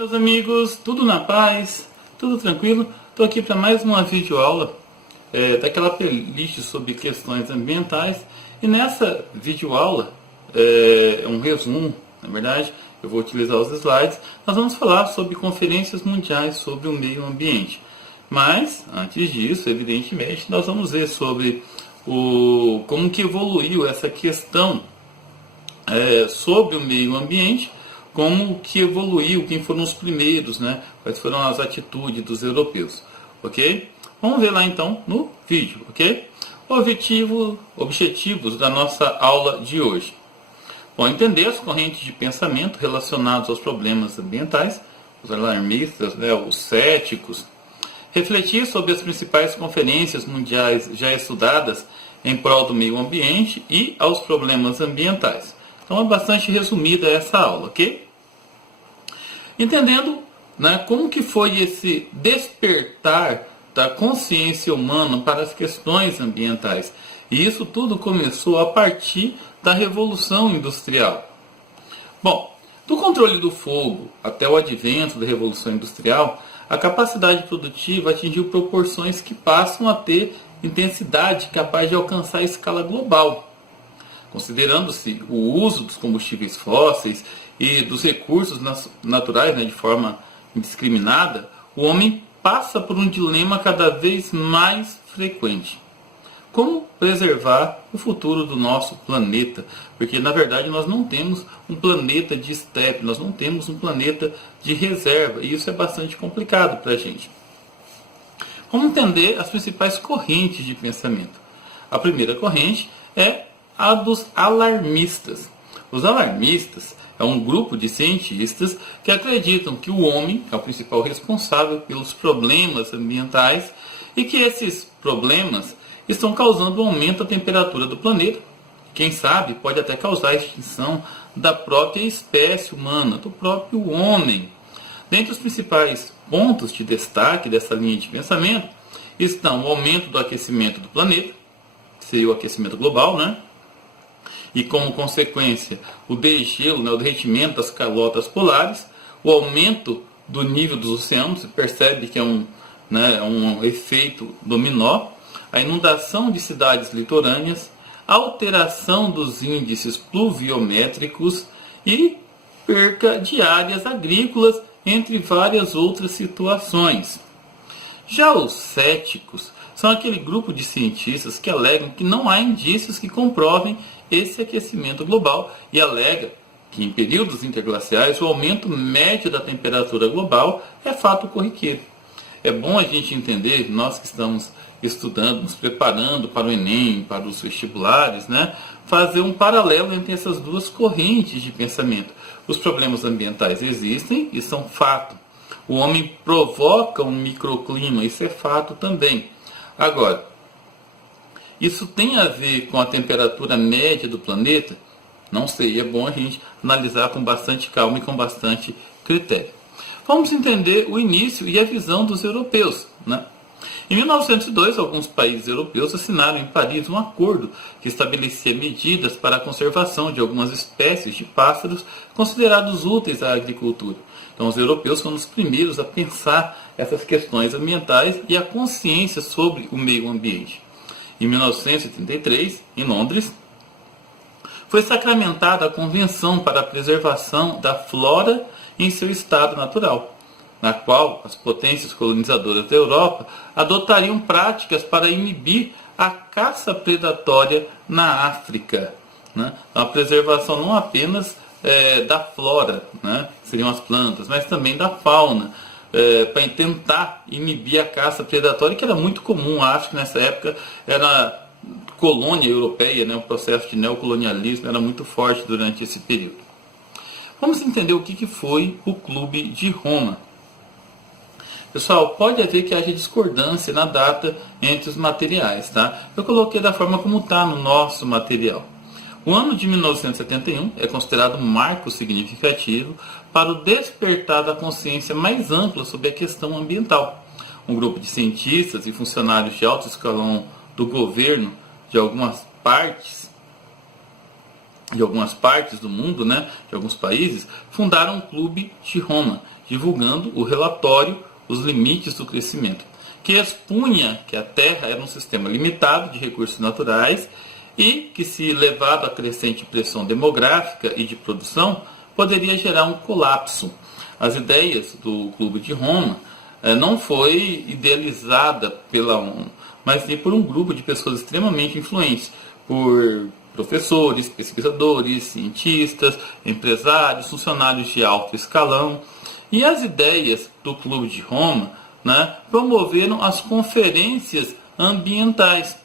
Meus amigos, tudo na paz, tudo tranquilo. Estou aqui para mais uma videoaula daquela playlist sobre questões ambientais. E nessa videoaula, é um resumo, na verdade, eu vou utilizar os slides. Nós vamos falar sobre conferências mundiais sobre o meio ambiente. Mas, antes disso, evidentemente, nós vamos ver sobre como que evoluiu essa questão sobre o meio ambiente, como que evoluiu, quem foram os primeiros, né? Quais foram as atitudes dos europeus, ok? Vamos ver lá então no vídeo, ok? Objetivos da nossa aula de hoje. Bom, entender as correntes de pensamento relacionadas aos problemas ambientais, os alarmistas, né, os céticos, refletir sobre as principais conferências mundiais já estudadas em prol do meio ambiente e aos problemas ambientais. Então é bastante resumida essa aula, ok? Entendendo, né, como que foi esse despertar da consciência humana para as questões ambientais. E isso tudo começou a partir da Revolução Industrial. Bom, do controle do fogo até o advento da Revolução Industrial, a capacidade produtiva atingiu proporções que passam a ter intensidade capaz de alcançar a escala global. Considerando-se o uso dos combustíveis fósseis e dos recursos naturais, né, de forma indiscriminada, o homem passa por um dilema cada vez mais frequente. Como preservar o futuro do nosso planeta? Porque, na verdade, nós não temos um planeta de estepe, nós não temos um planeta de reserva, e isso é bastante complicado para a gente. Vamos entender as principais correntes de pensamento. A primeira corrente é a dos alarmistas. Os alarmistas é um grupo de cientistas que acreditam que o homem é o principal responsável pelos problemas ambientais e que esses problemas estão causando um aumento da temperatura do planeta. Quem sabe pode até causar a extinção da própria espécie humana, do próprio homem. Dentre os principais pontos de destaque dessa linha de pensamento estão o aumento do aquecimento do planeta, seria o aquecimento global, né? E como consequência o degelo, né, o derretimento das calotas polares, o aumento do nível dos oceanos, você percebe que é um efeito dominó, a inundação de cidades litorâneas, a alteração dos índices pluviométricos e perca de áreas agrícolas, entre várias outras situações. Já os céticos são aquele grupo de cientistas que alegam que não há indícios que comprovem esse aquecimento global e alega que em períodos interglaciais o aumento médio da temperatura global é fato corriqueiro. É bom a gente entender, nós que estamos estudando, nos preparando para o Enem, para os vestibulares, né, fazer um paralelo entre essas duas correntes de pensamento. Os problemas ambientais existem e são fato. O homem provoca um microclima, isso é fato também. Agora, isso tem a ver com a temperatura média do planeta? Não sei, é bom a gente analisar com bastante calma e com bastante critério. Vamos entender o início e a visão dos europeus, né? Em 1902, alguns países europeus assinaram em Paris um acordo que estabelecia medidas para a conservação de algumas espécies de pássaros considerados úteis à agricultura. Então, os europeus foram os primeiros a pensar essas questões ambientais e a consciência sobre o meio ambiente. Em 1933, em Londres, foi sacramentada a Convenção para a Preservação da Flora em seu estado natural, na qual as potências colonizadoras da Europa adotariam práticas para inibir a caça predatória na África, né? A preservação não apenas da flora, né? Seriam as plantas, mas também da fauna, para tentar inibir a caça predatória, que era muito comum. A África nessa época era colônia europeia, né? O processo de neocolonialismo era muito forte durante esse período. Vamos entender o que foi o Clube de Roma. Pessoal, pode haver que haja discordância na data entre os materiais, tá? Eu coloquei da forma como está no nosso material. O ano de 1971 é considerado um marco significativo para o despertar da consciência mais ampla sobre a questão ambiental. Um grupo de cientistas e funcionários de alto escalão do governo de algumas partes de algumas partes do mundo, né, de alguns países, fundaram um clube de Roma, divulgando o relatório Os Limites do Crescimento, que expunha que a Terra era um sistema limitado de recursos naturais e que, se levado à crescente pressão demográfica e de produção, poderia gerar um colapso. As ideias do Clube de Roma não foi idealizada pela ONU, mas sim por um grupo de pessoas extremamente influentes, por professores, pesquisadores, cientistas, empresários, funcionários de alto escalão. E as ideias do Clube de Roma, né, promoveram as conferências ambientais.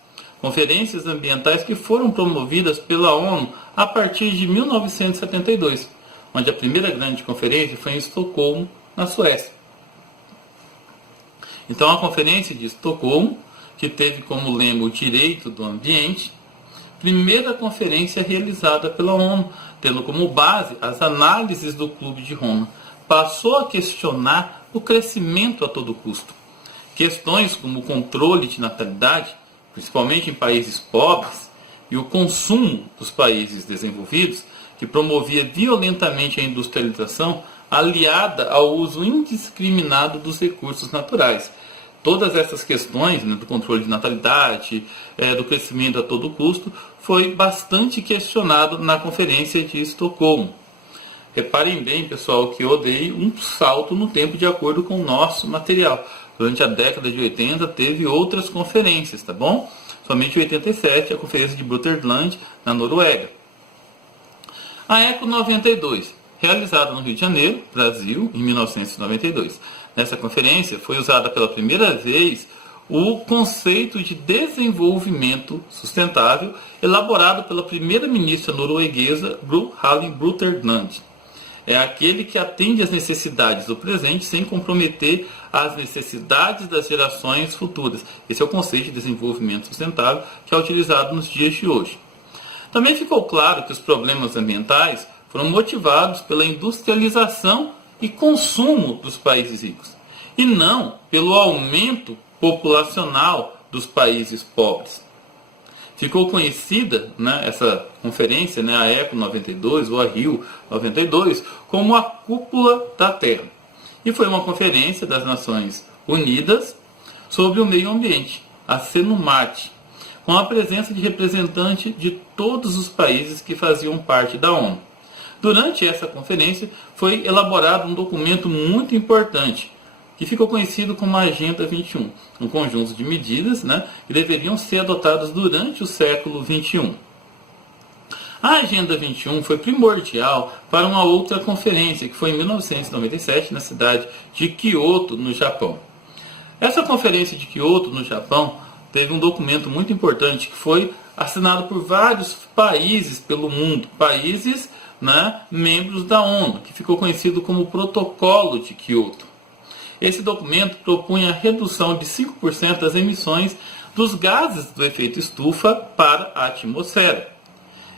Conferências ambientais que foram promovidas pela ONU a partir de 1972, onde a primeira grande conferência foi em Estocolmo, na Suécia. Então, a Conferência de Estocolmo, que teve como lema o direito do ambiente, primeira conferência realizada pela ONU, tendo como base as análises do Clube de Roma, passou a questionar o crescimento a todo custo. Questões como o controle de natalidade, principalmente em países pobres, e o consumo dos países desenvolvidos, que promovia violentamente a industrialização, aliada ao uso indiscriminado dos recursos naturais. Todas essas questões, né, do controle de natalidade, do crescimento a todo custo, foi bastante questionado na Conferência de Estocolmo. Reparem bem, pessoal, que eu dei um salto no tempo de acordo com o nosso material. Durante a década de 80 teve outras conferências, tá bom? Somente em 87, a Conferência de Brundtland, na Noruega. A ECO 92, realizada no Rio de Janeiro, Brasil, em 1992. Nessa conferência foi usada pela primeira vez o conceito de desenvolvimento sustentável, elaborado pela primeira-ministra norueguesa Gro Harlem Brundtland. É aquele que atende às necessidades do presente sem comprometer as necessidades das gerações futuras. Esse é o conceito de desenvolvimento sustentável que é utilizado nos dias de hoje. Também ficou claro que os problemas ambientais foram motivados pela industrialização e consumo dos países ricos, e não pelo aumento populacional dos países pobres. Ficou conhecida, né, essa conferência, né, a ECO 92 ou a Rio 92, como a Cúpula da Terra. E foi uma conferência das Nações Unidas sobre o meio ambiente, a CENUMAT, com a presença de representantes de todos os países que faziam parte da ONU. Durante essa conferência foi elaborado um documento muito importante, que ficou conhecido como a Agenda 21, um conjunto de medidas, né, que deveriam ser adotadas durante o século 21. A Agenda 21 foi primordial para uma outra conferência, que foi em 1997, na cidade de Kyoto, no Japão. Essa conferência de Kyoto, no Japão, teve um documento muito importante que foi assinado por vários países pelo mundo, países, né, membros da ONU, que ficou conhecido como Protocolo de Kyoto. Esse documento propunha a redução de 5% das emissões dos gases do efeito estufa para a atmosfera.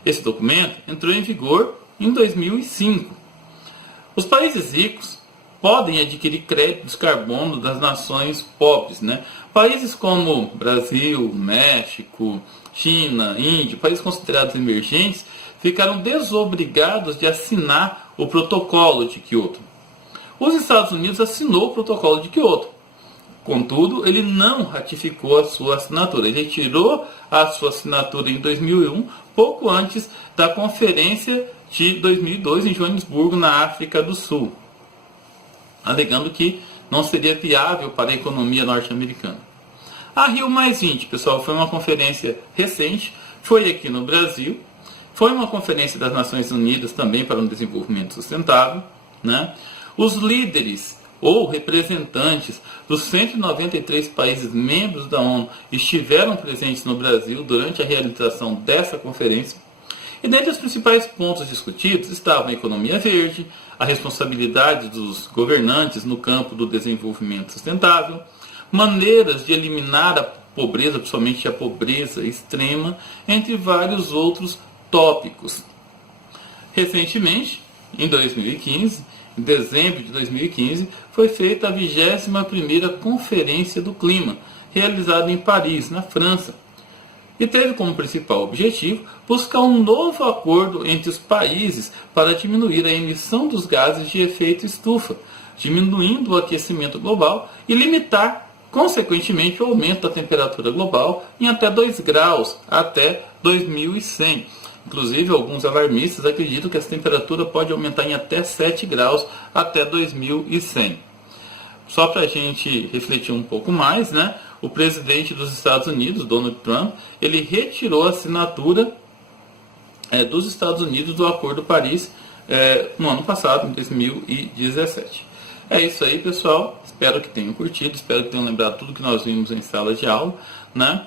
Esse documento entrou em vigor em 2005. Os países ricos podem adquirir créditos de carbono das nações pobres, né? Países como Brasil, México, China, Índia, países considerados emergentes, ficaram desobrigados de assinar o Protocolo de Kyoto. Os Estados Unidos assinou o Protocolo de Kyoto. Contudo, ele não ratificou a sua assinatura. Ele retirou a sua assinatura em 2001, pouco antes da Conferência de 2002 em Joanesburgo, na África do Sul, alegando que não seria viável para a economia norte-americana. A Rio+20, pessoal, foi uma conferência recente, foi aqui no Brasil, foi uma conferência das Nações Unidas também para um desenvolvimento sustentável, né? Os líderes ou representantes dos 193 países membros da ONU estiveram presentes no Brasil durante a realização dessa conferência. E dentre os principais pontos discutidos estavam a economia verde, a responsabilidade dos governantes no campo do desenvolvimento sustentável, maneiras de eliminar a pobreza, principalmente a pobreza extrema, entre vários outros tópicos. Recentemente, em 2015, em dezembro de 2015, foi feita a 21ª Conferência do Clima, realizada em Paris, na França, e teve como principal objetivo buscar um novo acordo entre os países para diminuir a emissão dos gases de efeito estufa, diminuindo o aquecimento global e limitar, consequentemente, o aumento da temperatura global em até 2 graus até 2100. Inclusive, alguns alarmistas acreditam que essa temperatura pode aumentar em até 7 graus até 2100. Só para a gente refletir um pouco mais, né? O presidente dos Estados Unidos, Donald Trump, ele retirou a assinatura dos Estados Unidos do Acordo de Paris no ano passado, em 2017. É isso aí, pessoal. Espero que tenham curtido, espero que tenham lembrado tudo que nós vimos em sala de aula, né?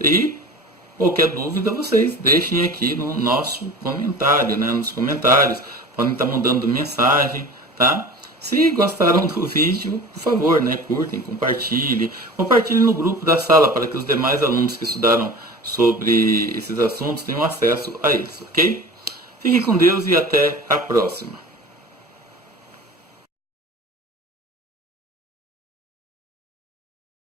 E qualquer dúvida, vocês deixem aqui no nosso comentário, né? Nos comentários, podem estar mandando mensagem, tá? Se gostaram do vídeo, por favor, né? Curtem, compartilhem no grupo da sala para que os demais alunos que estudaram sobre esses assuntos tenham acesso a eles, ok? Fiquem com Deus e até a próxima.